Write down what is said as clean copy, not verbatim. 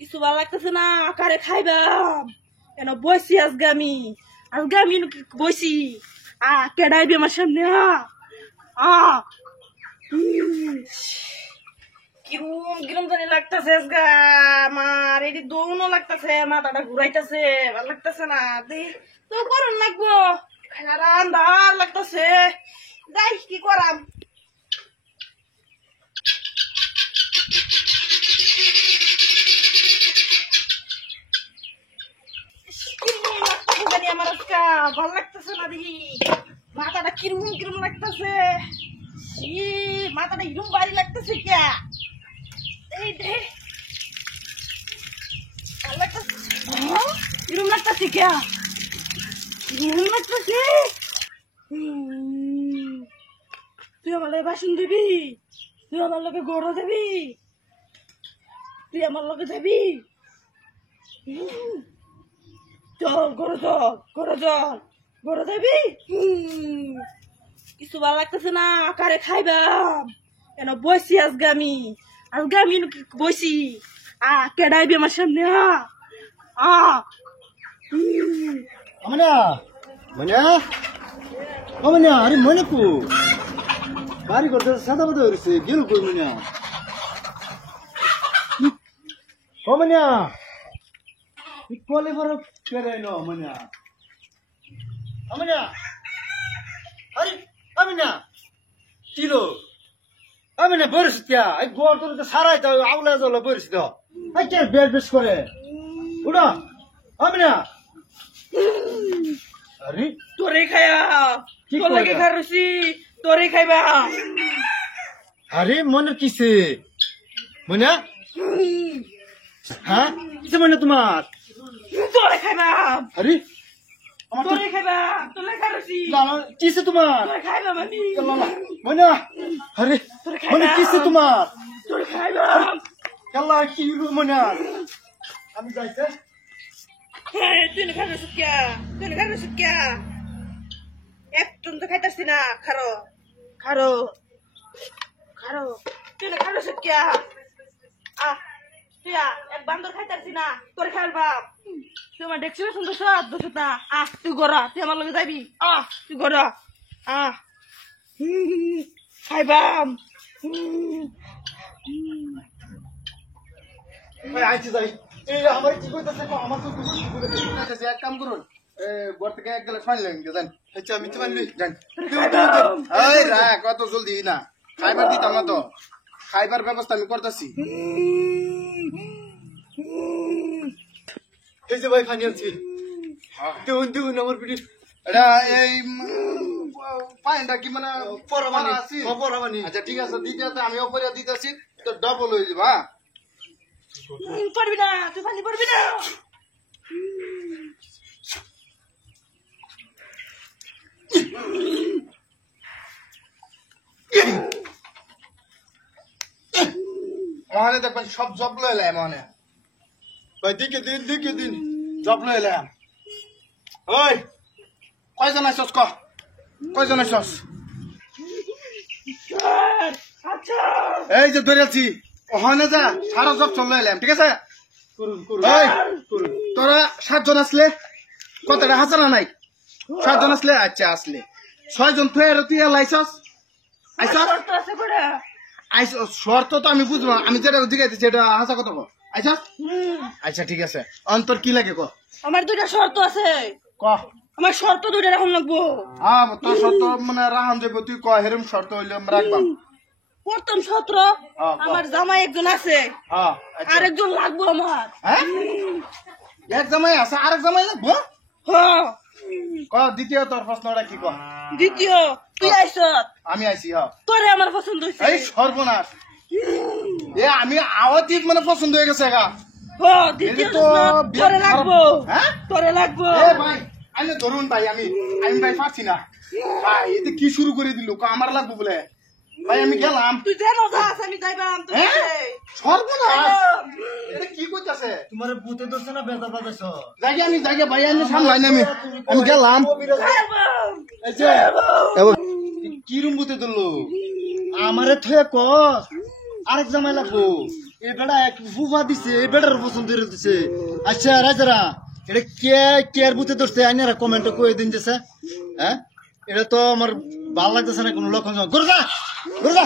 কিছু ভালো লাগতেছে না, কারে খাইবাম কেন বইছি আজকে আমি বইছি কেডাইবি আমার সামনে কিরম কিরম জানি লাগতেছে আজকে আমার এটি দৌড়ও লাগতেছে, মাথাটা ঘুরাইতেছে, ভালো লাগতেছে না, তো করুন লাগবো আন্ধার লাগতেছে, যাই কি করাম। আমার আজকে ভালো লাগতেছে না, দেখি মাথাটা কিরম কিরম লাগতেছে, মাথাটা কিরম বাড়ি লাগতেছে কে এই দে কিরম লাগতেছে কে কিরম লাগতেছে। তুই আমার লগে বাসন দিবি, তুই আমার লগে গড় দেবি, তুই আমার লগে যাবি, চল গড় চল গড় চল গড় যাবি। কিছু ভালো লাগতেছে না, কারে খাইবাম কেন বইছি আজকে আমি বইছি কেডাইবি আমার সামনে আরে মনে কু বাড়ি করতে সাদা বাদা হয়েছে গেল কই মনিয়া কলে বড় কেড়ে নো মনিয়া আরে আমিনা কিলো আমিনা বরিস কে এই গোর তো সারাই তো আউলা জল বরিস তো এই কে বেড বেশ করে উড়া আমিনা আরে তোরে খায়া তোর লাগে খারছি তোরে খাইবা। আরে মনে কিসে মনে হ্যাঁ কিসে মনে তোমার তোরে খাইবা। আরে তোরে খাইবা তোরে খারছি কিসে তোমার তোরে খাইবা মানে মনে আরে মনে কিসে তোমার তোরে খাইবা কেলা কি মনে আমি যাইতে তুই খারছি কে একটুন তো খাইতাছি না, খারো খারো খারো তুই খারছি কে তুই এক বান্দর খাইতাছি না, তোর খাইবা তোমার দেখছি সুন্দর সব দোষ না তুই গড়া, তুই আমার লগে যাবি তুই গড়া খাইবাম আইছি যাই এই আমার কি কইতাছে আমার তো কইতাছে এক কাম করুন বর থেকে এক গ্লাস পানি লাগবে জান আচ্ছা আমি তো পানি জান এই রাখ কত জলদি না খাইবার দিতাম না তো খাইবার ব্যবস্থা আমি করতেছি এই যে ভাই পানি আনছি দেউন আমার পিঠে এটা এই পানিটা কি মানে পরমানি আছে পরমানি আচ্ছা ঠিক আছে দিতে আমি অপরিয়া দিতেছি তো ডবল হয়ে যাবে হ্যাঁ পারবি না, তুই পানি পারবি না। মহানে দেখবেন সব জব লইলে মনে ভাই দিকে দিন জব লইলে ওই কয়জন আইসস কয়জন আইসস এই যে ধরেছি ওখানে যা সারা জব চলে এলাম ঠিক আছে তোরা 7 জন আসলে কতটা হাজারা নাই 7 জন আসলে আচ্ছা আসলে 6 জন তুই লাইসস শর্ত তো আমি বুঝবো আমি যেটা জিজ্ঞাসা এটা হাসা কত আচ্ছা আচ্ছা ঠিক আছে অন্তর কি লাগে ক আমার দুইটা শর্ত আছে ক আমার শর্ত দুইটা রাখুন লাগবো তোর শর্ত মানে রাহান যাবো তুই ক হেরম শর্ত হইলে রাখবাম প্রথম সত্র আমার জামাই একজন আছে আরেকজন লাগবো আমার এক জামাই আছে আরেক জামাই লাগবো ক দ্বিতীয় তোর প্রশ্নটা কি ক দ্বিতীয় তুই আইস আমি আইছি তোরে আমার পছন্দ হয়েছে এই সর্বনাশ আমি আওয়াতি মানে পছন্দ হয়ে গেছে গা দ্বিতীয় তোরে লাগবো তোরে লাগবো ভাই আমি ধরুন ভাই আমি ভাই পারছি না ভাই এতে কি শুরু করে দিল আমার লাগবো বলে ভাই আমি গেলাম তুই যেন যাস আমি যাইবাম সর্বনাশ এটা কি করতেছে তোমার ভূতে ধরছে না বেদা বাজাইছ আমি ভাই আমি সামলাই না আমি গেলাম কি রুম বুতে ধরলো আমারে থয়ে কস আরেক জামাই লাগবো এই বেড়া এক ফুফা দিছে এই বেড়ার পছন্দ করে দিছে আচ্ছা রাজারা এটা কে কেয়ার বুতে ধরছে আইনারা কমেন্ট করে দিন যেছে হ্যাঁ এটা তো আমার ভালো লাগতেছে না কোনো লক্ষণ গুরুদা গুরুদা